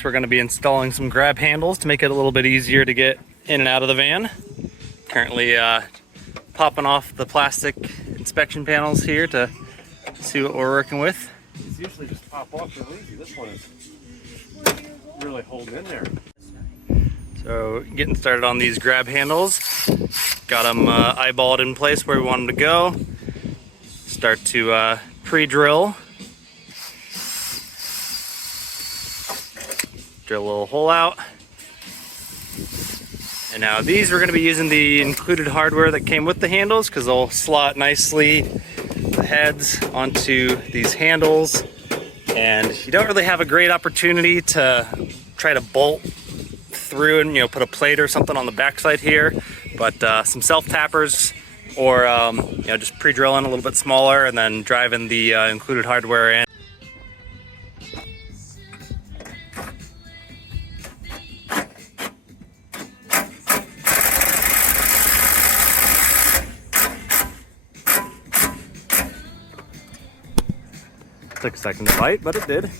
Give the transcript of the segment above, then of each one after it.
Next, we're going to be installing some grab handles to make it a little bit easier to get in and out of the van. Currently popping off the plastic inspection panels here to see what we're working with. These usually just pop off real easy. This one is really holding in there. So getting started on these grab handles. Got them eyeballed in place where we want them to go. Start to pre-drill. Drill a little hole out. And now these we're going to be using the included hardware that came with the handles because they'll slot nicely the heads onto these handles. And you don't really have a great opportunity to try to bolt through and put a plate or something on the backside here. But some self-tappers or just pre-drilling a little bit smaller and then driving the included hardware in. Took a second to bite, but it did.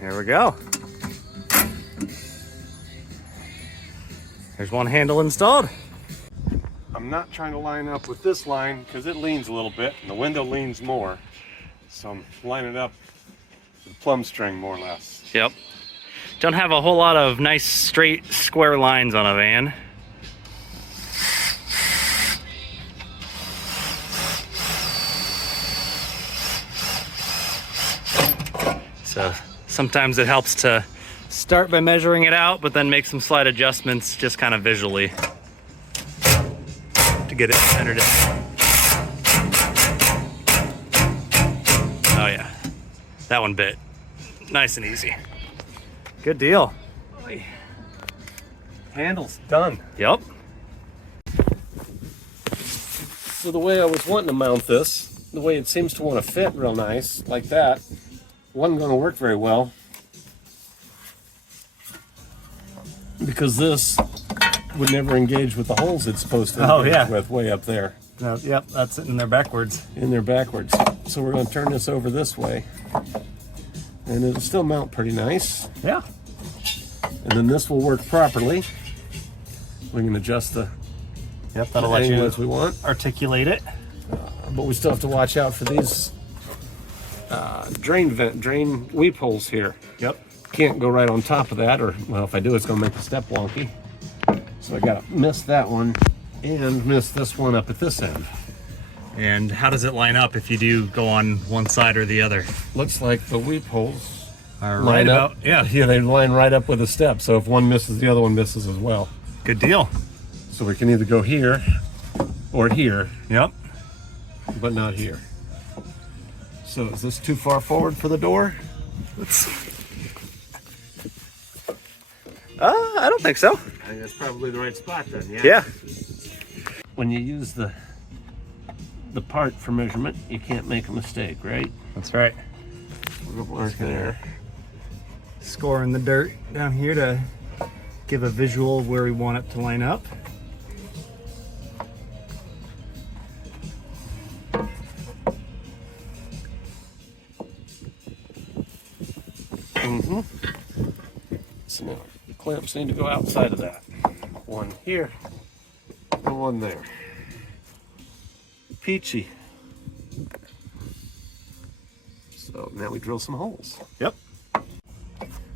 There we go. There's one handle installed. I'm not trying to line up with this line because it leans a little bit and the window leans more. So I'm lining up with plumb string more or less. Yep. Don't have a whole lot of nice straight square lines on a van. So sometimes it helps to start by measuring it out, but then make some slight adjustments just kind of visually to get it centered in. Oh yeah, that one bit. Nice and easy. Good deal. Handle's done. Yep. So the way I was wanting to mount this, the way it seems to want to fit real nice, like that, wasn't going to work very well. Because this would never engage with the holes it's supposed to engage with way up there. Yep, that's sitting there backwards. In there backwards. So we're going to turn this over this way. And it'll still mount pretty nice. Yeah. And then this will work properly. We can adjust the that'll let you as we want. Articulate it. But we still have to watch out for these drain weep holes here. Yep. Can't go right on top of that, or well, if I do, it's going to make the step wonky. So I got to miss that one and miss this one up at this end. And how does it line up if you do go on one side or the other? Looks like the weep holes are line right up. about, yeah, they line right up with the step. So if one misses, the other one misses as well. Good deal. So we can either go here or here. Yep. But not here. So is this too far forward for the door? I don't think so. I think that's probably the right spot then, yeah? Yeah. When you use the part for measurement, you can't make a mistake, right? That's right. We're marking there. Scoring the dirt down here to give a visual of where we want it to line up. So now the clamps need to go outside of that. One here and one there. Peachy. So now we drill some holes. Yep.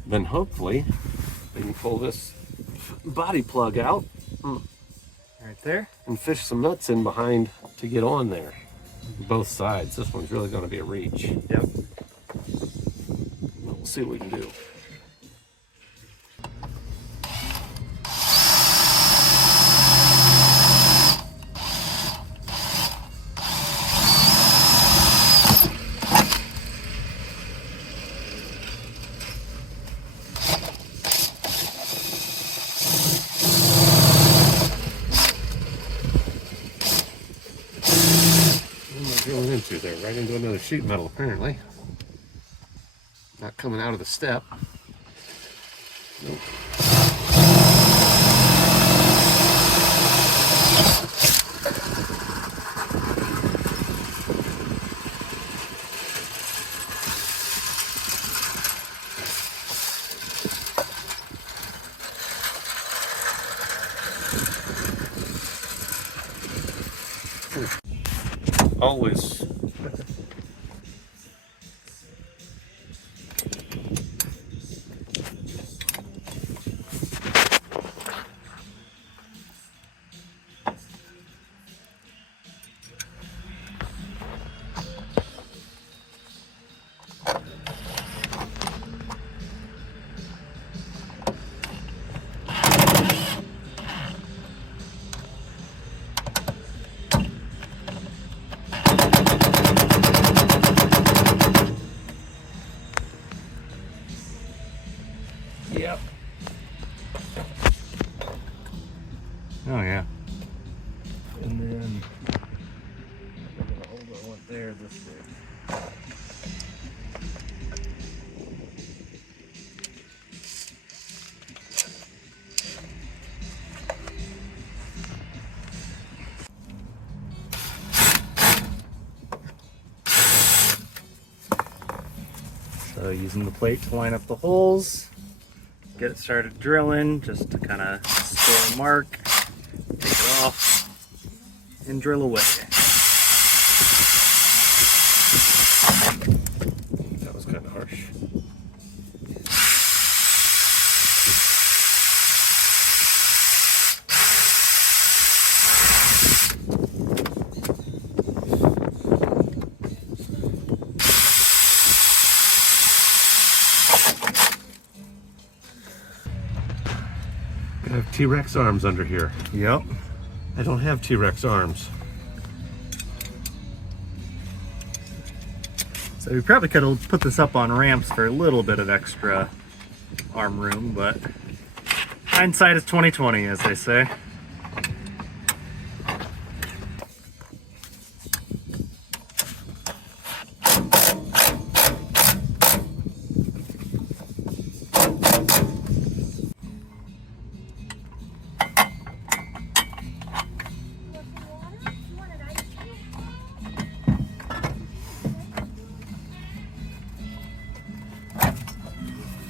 Then hopefully we can pull this body plug out Right there. and fish some nuts in behind to get on there. Both sides. This one's really going to be a reach. Yep. We'll see what we can do. drilling into there? Right into another sheet metal, apparently. Not coming out of the step. Nope. Always. Yep. Oh yeah. And then I'm gonna hold that one there this way. So using the plate to line up the holes, get it started drilling, just to kind of score a mark, take it off, and drill away. That was kind of harsh. I have T-Rex arms under here. Yep. I don't have T-Rex arms. So we probably could have put this up on ramps for a little bit of extra arm room, but hindsight is 20/20, as they say.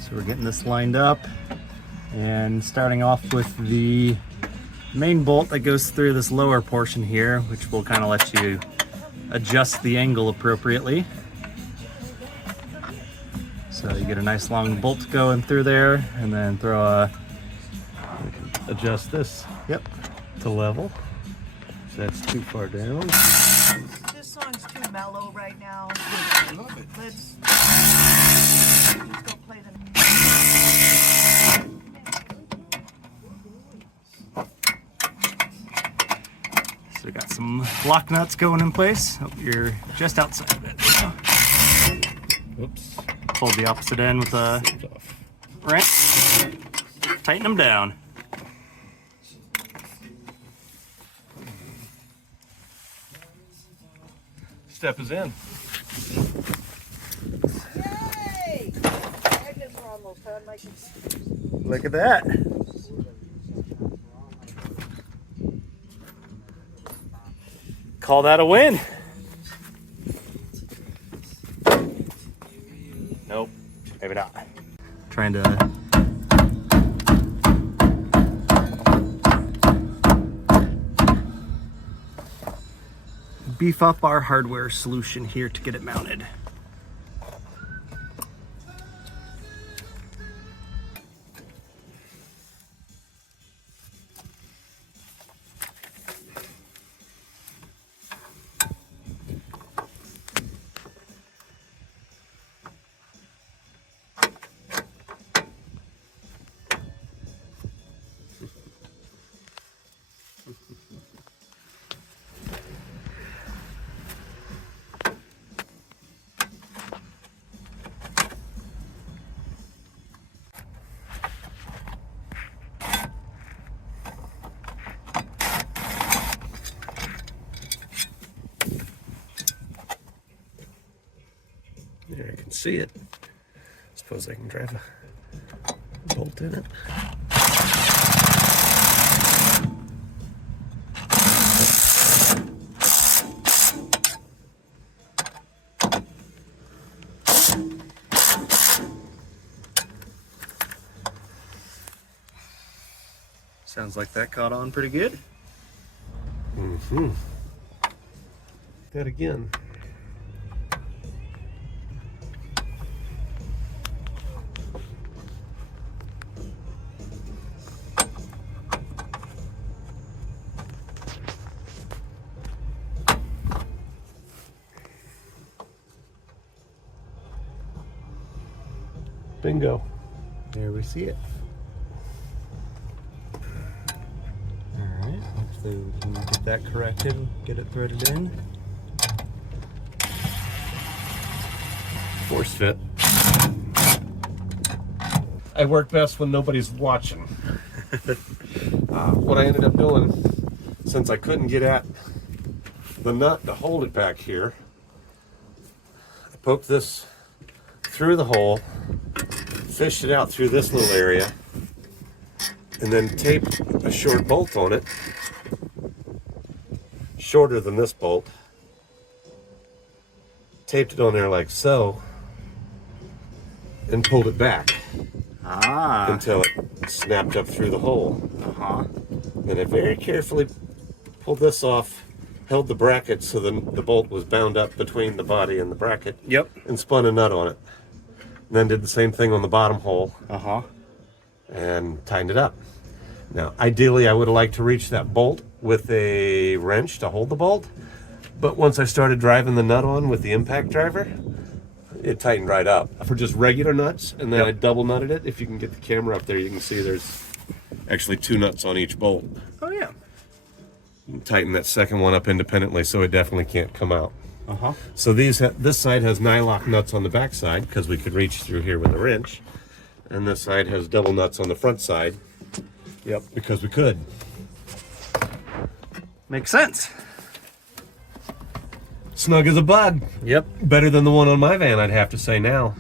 So we're getting this lined up and starting off with the main bolt that goes through this lower portion here, which will kind of let you adjust the angle appropriately. So you get a nice long bolt going through there, and then throw a... Adjust this Yep. to level. So that's too far down. This song's too mellow right now. Let's go play the... So we got some block nuts going in place. Oh, you're just outside of it. Oops. Hold the opposite end with a Slipped off. wrench. Tighten them down. Step is in. Yay! Magnets are almost done. Like it's... Look at that. Call that a win. Nope, maybe not. Trying to beef up our hardware solution here to get it mounted. There, I can see it. Suppose I can drive a bolt in it. Sounds like that caught on pretty good. Mm-hmm. That again. Bingo. There we see it. Alright, hopefully we can get that corrected and get it threaded in. Force fit. I work best when nobody's watching. What I ended up doing, since I couldn't get at the nut to hold it back here, I poked this through the hole, fished it out through this little area, and then taped a short bolt on it, shorter than this bolt. Taped it on there like so, and pulled it back until it snapped up through the hole. Then I very carefully pulled this off, held the bracket so the bolt was bound up between the body and the bracket. Yep. And spun a nut on it. And then did the same thing on the bottom hole. And tightened it up. Now, ideally, I would have liked to reach that bolt with a wrench to hold the bolt. But once I started driving the nut on with the impact driver, it tightened right up. For just regular nuts, and then I double nutted it. If you can get the camera up there, you can see there's actually 2 nuts on each bolt. Oh yeah. Tighten that second one up independently so it definitely can't come out. So this side has nylock nuts on the back side because we could reach through here with a wrench, and this side has double nuts on the front side. Yep, because we could. Makes sense. Snug as a bug. Yep. Better than the one on my van, I'd have to say now.